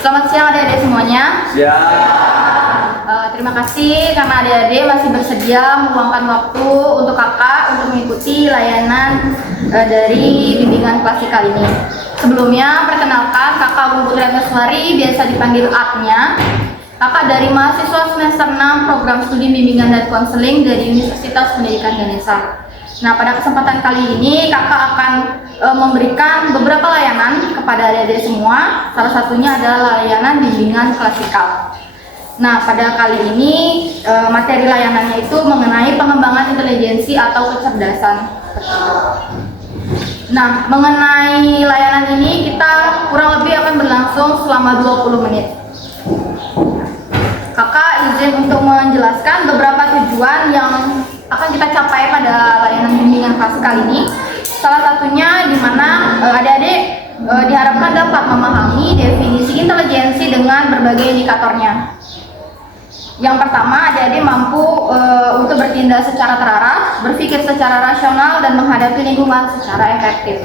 Selamat siang adik-adik semuanya. Terima kasih karena adik-adik masih bersedia meluangkan waktu untuk kakak untuk mengikuti layanan dari bimbingan klasik kali ini. Sebelumnya, perkenalkan kakak Agung Putri Agneswari, biasa dipanggil Atnya. Kakak dari mahasiswa semester 6 program studi bimbingan dan konseling dari Universitas Pendidikan Ganesha. Nah, pada kesempatan kali ini kakak akan memberikan beberapa layanan kepada adik-adik semua. Salah satunya adalah layanan bimbingan klasikal. Nah, pada kali ini materi layanannya itu mengenai pengembangan intelijensi atau kecerdasan. Nah, mengenai layanan ini kita kurang lebih akan berlangsung selama 20 menit. Kakak izin untuk menjelaskan beberapa tujuan yang akan kita capai pada layanan bimbingan klasik kali ini. Salah satunya di mana adik-adik diharapkan dapat memahami definisi intelijensi dengan berbagai indikatornya. Yang pertama, adik-adik mampu untuk bertindak secara terarah, berpikir secara rasional, dan menghadapi lingkungan secara efektif.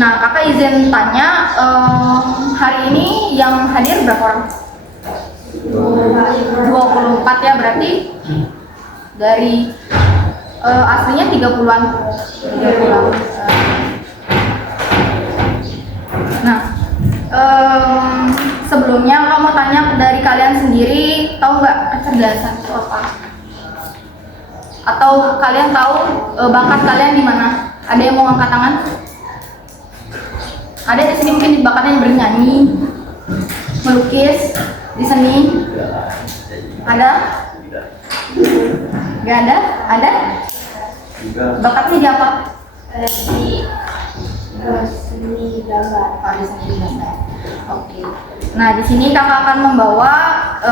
Nah, kakak izin tanya, hari ini yang hadir berapa orang? 24 ya, berarti dari aslinya 30-an. Nah, sebelumnya kamu tanya dari kalian sendiri, tahu nggak kecerdasan itu apa? Atau kalian tahu bakat kalian di mana? Ada yang mau angkat tangan? Ada di sini mungkin bakatnya bernyanyi, melukis, di seni. Ada? Gak ada? Ada? Bakatnya di apa? Di seni gambar. Di seni gambar. Oke. Nah, di sini kakak akan membawa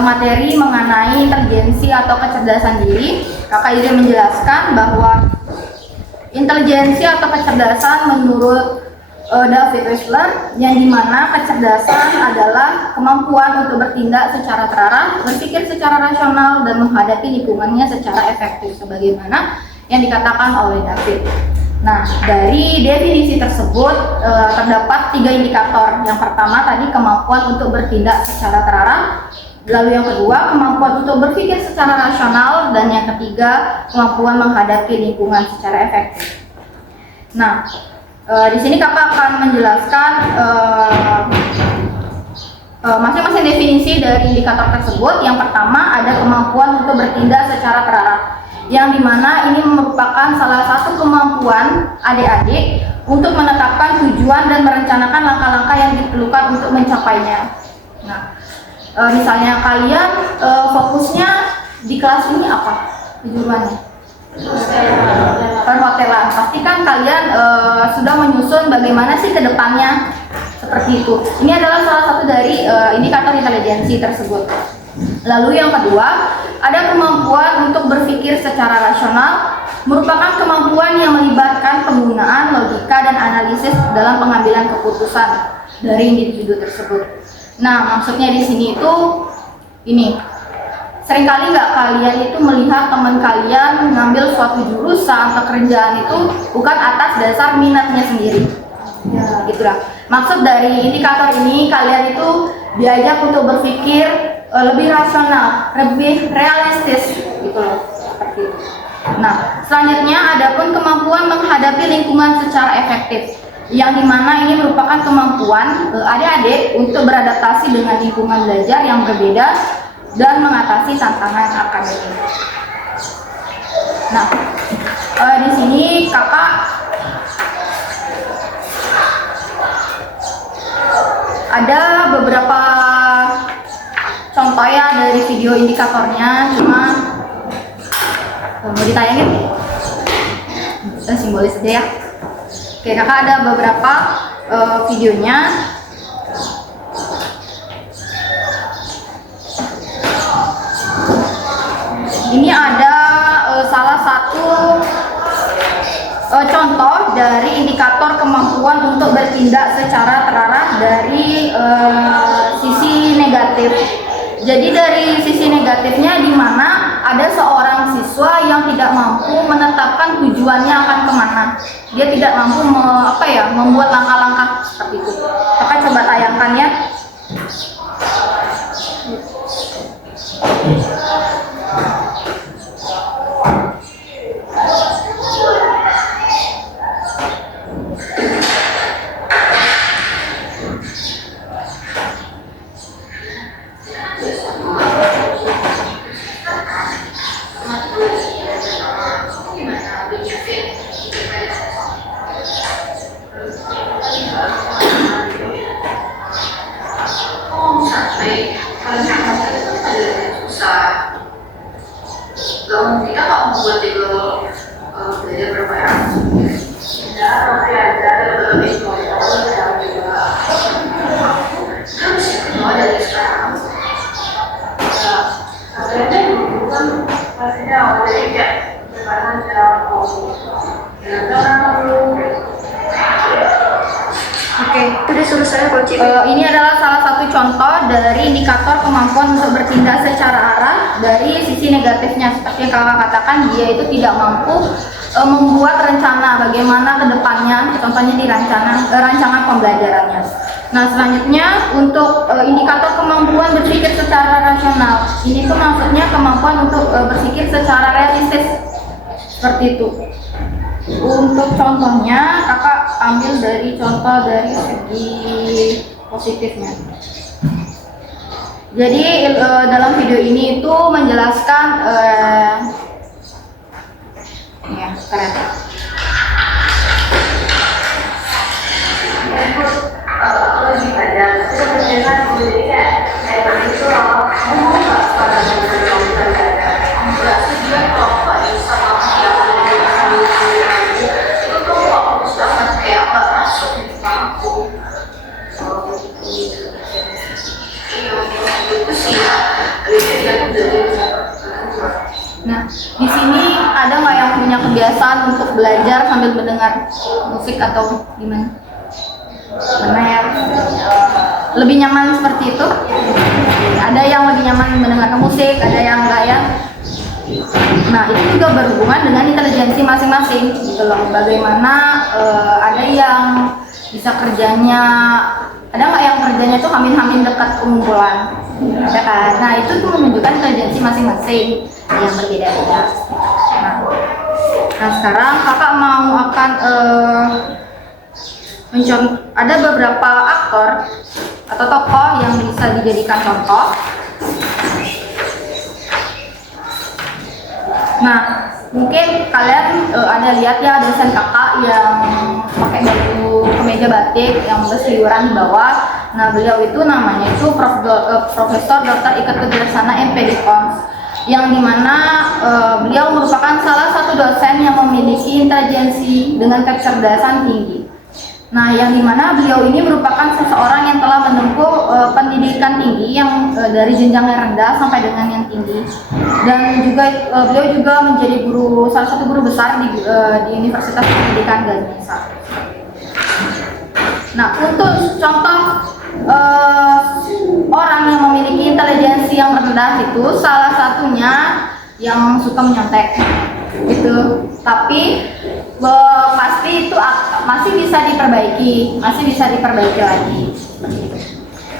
materi mengenai intelijensi atau kecerdasan diri. Kakak izin menjelaskan bahwa intelijensi atau kecerdasan menurut David Wechsler, yang dimana kecerdasan adalah kemampuan untuk bertindak secara terarah, berpikir secara rasional, dan menghadapi lingkungannya secara efektif, sebagaimana yang dikatakan oleh David. Nah, dari definisi tersebut terdapat 3 indikator. Yang pertama tadi kemampuan untuk bertindak secara terarah, lalu yang kedua kemampuan untuk berpikir secara rasional, dan yang ketiga kemampuan menghadapi lingkungan secara efektif. Nah, di sini kakak akan menjelaskan masing-masing definisi dari indikator tersebut. Yang pertama ada kemampuan untuk bertindak secara terarah, yang dimana ini merupakan salah satu kemampuan adik-adik untuk menetapkan tujuan dan merencanakan langkah-langkah yang diperlukan untuk mencapainya. Nah, misalnya kalian fokusnya di kelas ini apa tujuannya? Perhotelan. Pastikan kalian sudah menyusun bagaimana sih ke depannya, seperti itu. Ini adalah salah satu dari indikator intelijensi tersebut. Lalu yang kedua, ada kemampuan untuk berpikir secara rasional, merupakan kemampuan yang melibatkan penggunaan logika dan analisis dalam pengambilan keputusan dari individu tersebut. Nah, maksudnya di sini itu ini. Seringkali nggak kalian itu melihat teman kalian mengambil suatu jurusan atau kerjaan itu bukan atas dasar minatnya sendiri. Ya, gitulah. Maksud dari indikator ini, kalian itu diajak untuk berpikir lebih rasional, lebih realistis, gitu loh, seperti itu. Nah, selanjutnya adapun kemampuan menghadapi lingkungan secara efektif, yang dimana ini merupakan kemampuan adik-adik untuk beradaptasi dengan lingkungan belajar yang berbeda dan mengatasi tantangan akademik. Nah, di sini kakak ada beberapa contoh ya dari video indikatornya, cuma mau ditayangin dan simbolis aja ya. Oke, kakak ada beberapa videonya. Ini ada salah satu contoh dari indikator kemampuan untuk bertindak secara terarah dari sisi negatif. Jadi dari sisi negatifnya, di mana ada seorang siswa yang tidak mampu menetapkan tujuannya akan kemana. Dia tidak mampu membuat langkah-langkah seperti itu. Kakak coba tayangkan ya. Kita kalau membuat itu belajar berbayar, ya belajar lebih terus semua dari sekarang. Akhirnya dulu kan pastinya awalnya ya bagaimana Oke, itu disuruh saya kunci. Ini adalah salah satu contoh dari indikator kemampuan untuk bertindak secara arah dari sisi negatifnya. Seperti yang kakak katakan, dia itu tidak mampu membuat rencana bagaimana ke depannya, contohnya di rancangan pembelajarannya. Nah, selanjutnya untuk indikator kemampuan berpikir secara rasional. Ini tuh maksudnya kemampuan untuk berpikir secara realistis. Seperti itu. Untuk contohnya, kakak ambil dari contoh dari segi positifnya. Jadi dalam video ini itu menjelaskan ya keren. Lebih pada Nah, di sini ada nggak yang punya kebiasaan untuk belajar sambil mendengar musik atau gimana? Mana ya? Lebih nyaman seperti itu? Ada yang lebih nyaman mendengar musik, ada yang enggak ya? Nah, itu juga berhubungan dengan intelijensi masing-masing, gitu loh. Bagaimana ada yang bisa kerjanya, ada nggak yang kerjanya tuh hamin-hamin dekat kumpulan, ya kan? Nah, itu tuh menunjukkan intelijensi masing-masing yang berbeda-beda. Nah, sekarang kakak mau akan ada beberapa aktor atau tokoh yang bisa dijadikan contoh. Nah, mungkin kalian ada lihat ya dosen kakak yang pakai baju kemeja batik yang berseliweran di bawah. Nah, beliau itu namanya itu Profesor Dr. Iket Wijaksana MPD Cons, yang dimana beliau merupakan salah satu dosen yang memiliki intelijensi dengan kecerdasan tinggi. Nah, yang dimana beliau ini merupakan seseorang yang telah menempuh pendidikan tinggi yang dari jenjang yang rendah sampai dengan yang tinggi, dan juga beliau juga menjadi salah satu guru besar di Universitas Pendidikan Ganesha. Nah, untuk contoh orang yang memiliki intelijensi yang rendah itu salah satunya yang suka menyontek gitu, tapi pasti itu masih bisa diperbaiki lagi.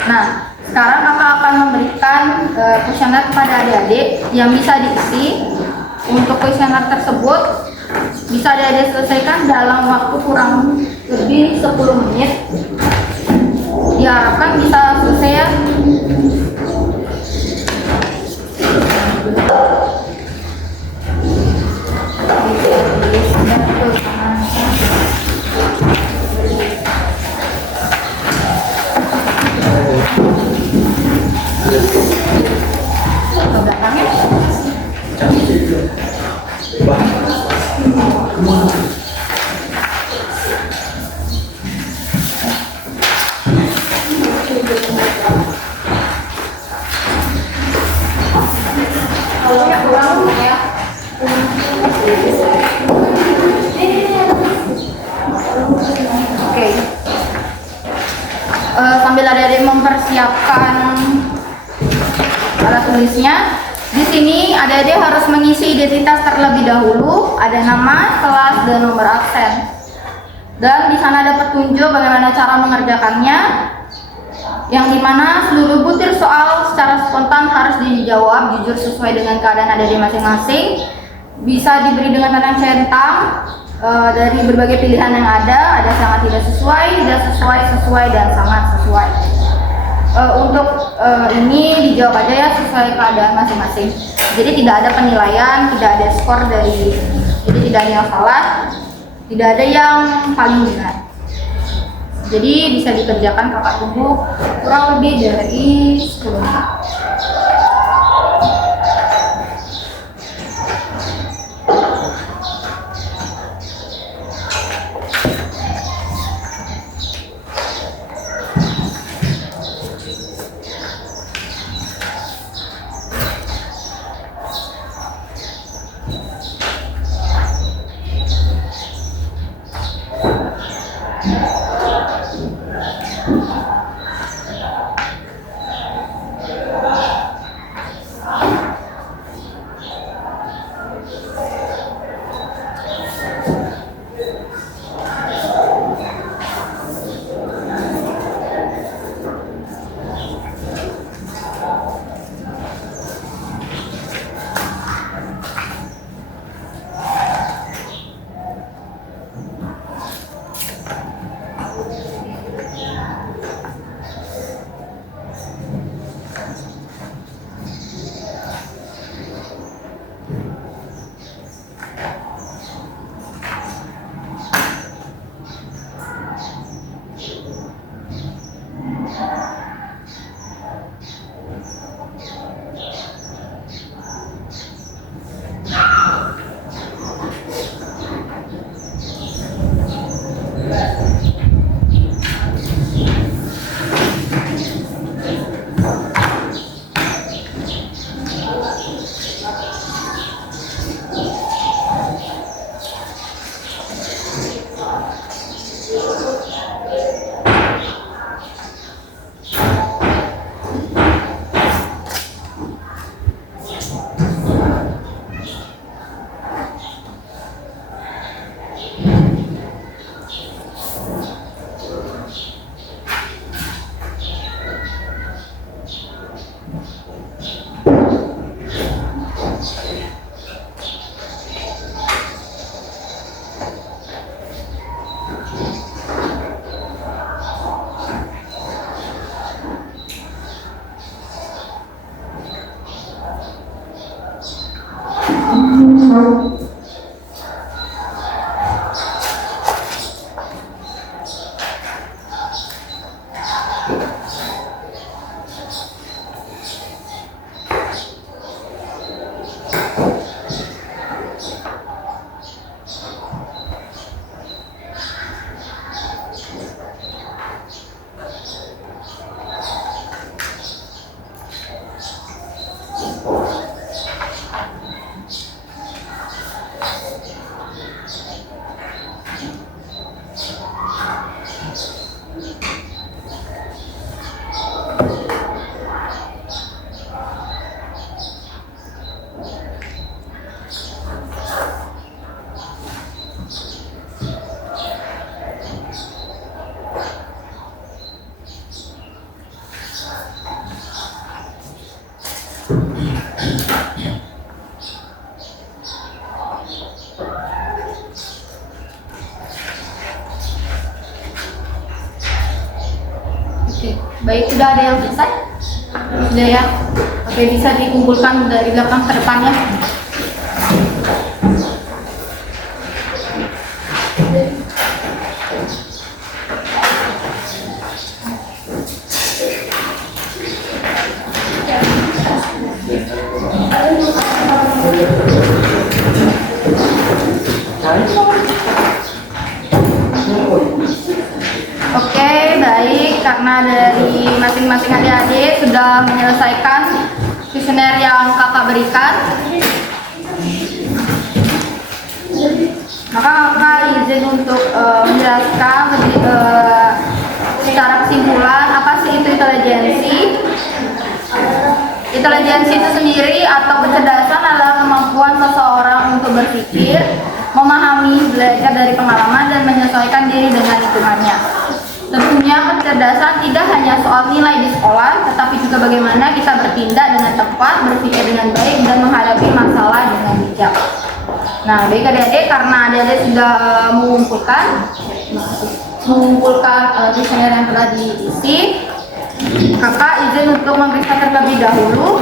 Nah, sekarang kakak akan memberikan kuesioner kepada adik-adik yang bisa diisi. Untuk kuesioner tersebut bisa adik-adik selesaikan dalam waktu kurang lebih 10 menit. Diharapkan bisa selesai ya. Sambil adik-adik mempersiapkan alat tulisnya, di sini adik-adik harus mengisi identitas terlebih dahulu, ada nama, kelas, dan nomor absen. Dan di sana ada petunjuk bagaimana cara mengerjakannya. yang dimana seluruh butir soal secara spontan harus dijawab jujur sesuai dengan keadaan ada di masing-masing. Bisa diberi dengan tanda centang dari berbagai pilihan yang ada sangat tidak sesuai, tidak sesuai, sesuai, dan sangat sesuai. Untuk ini dijawab aja ya sesuai keadaan masing-masing. Jadi tidak ada penilaian, tidak ada skor dari, jadi tidak ada yang salah, tidak ada yang paling benar. Jadi bisa dikerjakan kakak tunggu kurang lebih dari 10 menit. Baik, sudah ada yang selesai? Sudah ya? Oke, bisa dikumpulkan dari belakang ke depannya. Oke, baik, karena dari masing-masing adik-adik sudah menyelesaikan kuesioner yang kakak berikan, maka kakak izin untuk menjelaskan secara kesimpulan apa sih itu intelijensi. Intelijensi itu sendiri atau kecerdasan adalah kemampuan seseorang untuk berpikir, memahami, belajar dari pengalaman, dan menyesuaikan diri dengan lingkungannya. Tentu sesungguhnya kecerdasan tidak hanya soal nilai di sekolah, tetapi juga bagaimana kita bertindak dengan tepat, berpikir dengan baik, dan menghadapi masalah dengan bijak. Nah, baik adik-adik, karena adik-adik sudah mengumpulkan kuesioner yang telah diisi, kakak izin untuk memeriksa terlebih dahulu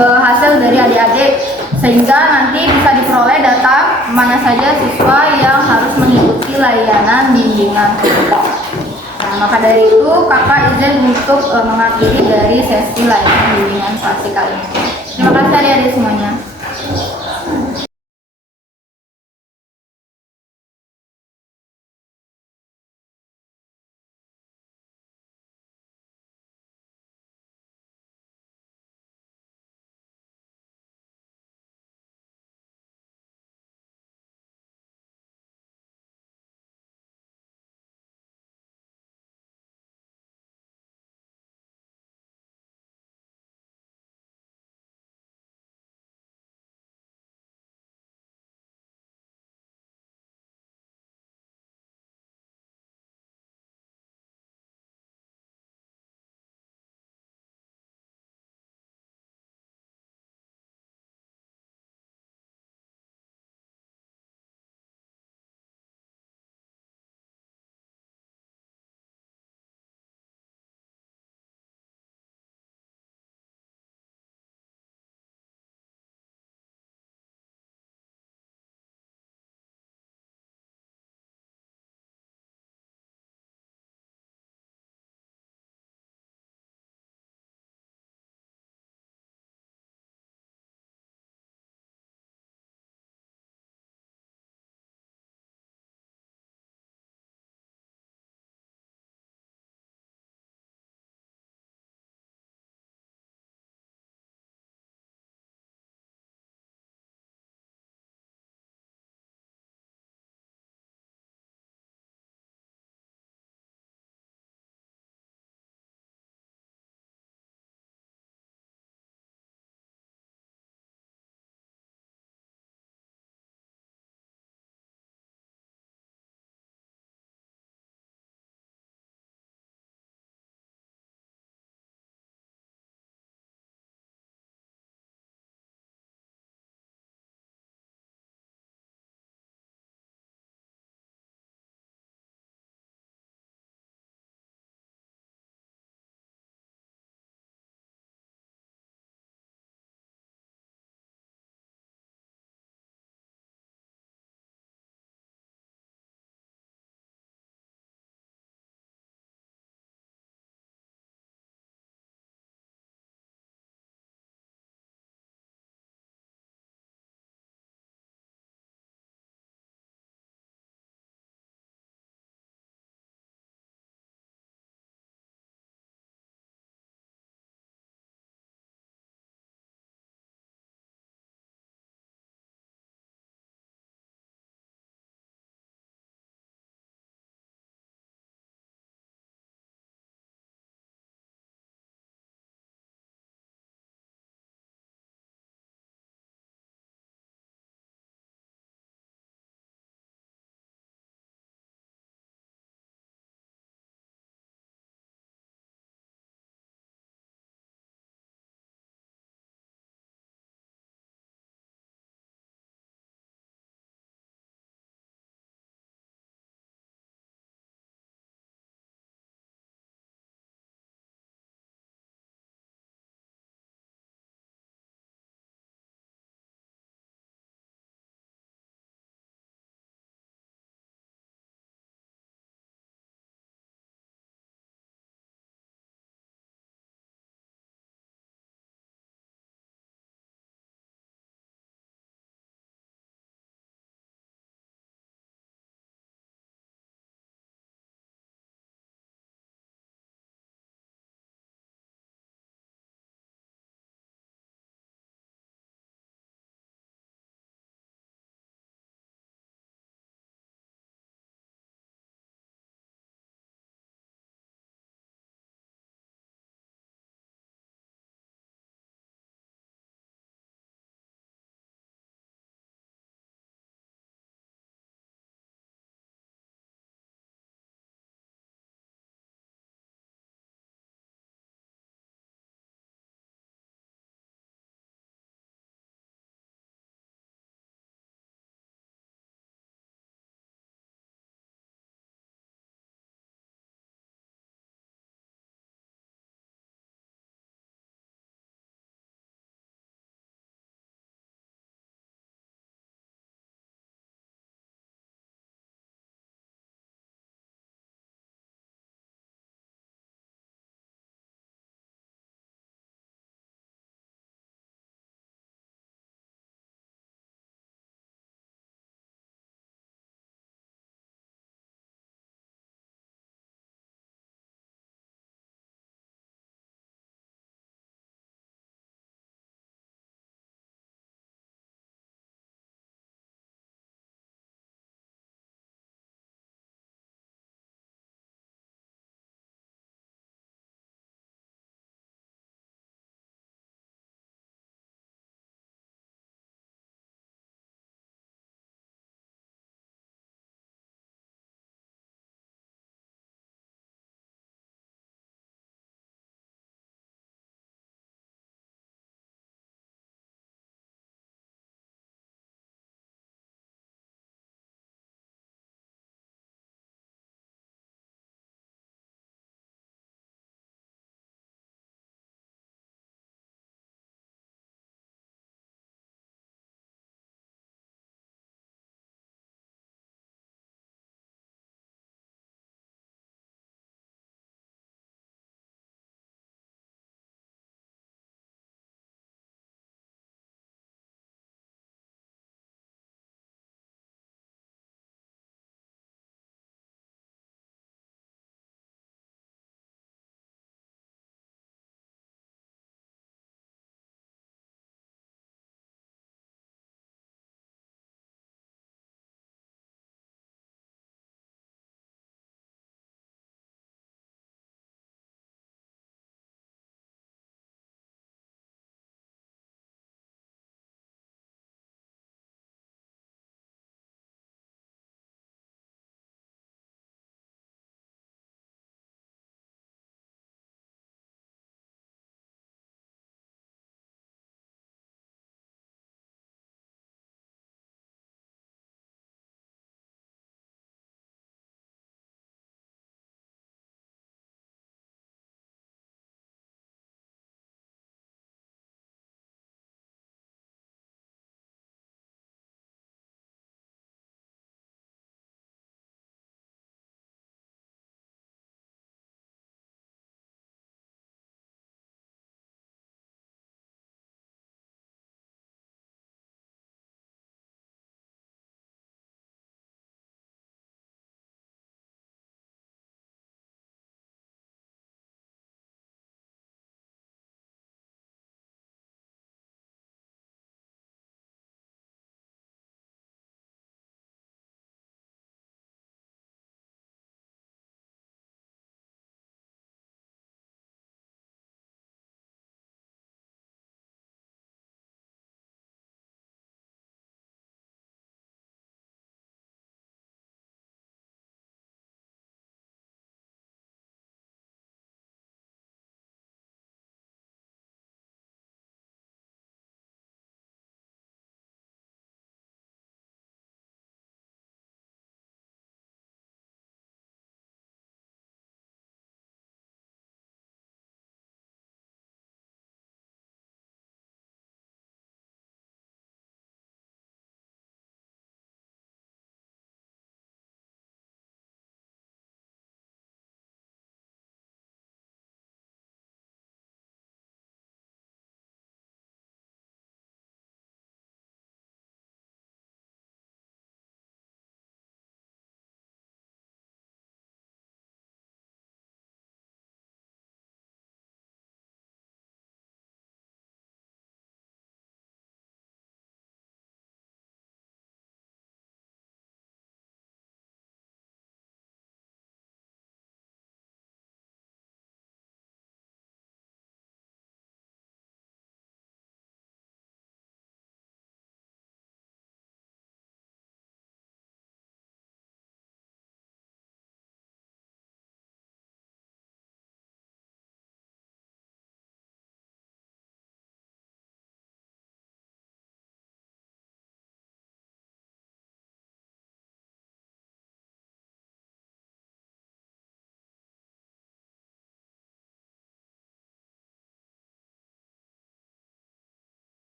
hasil dari adik-adik, sehingga nanti bisa diperoleh data mana saja siswa yang harus mengikuti layanan bimbingan kelompok. Nah, maka dari itu kakak izin untuk mengakhiri dari sesi layanan bimbingan klasik kali ini.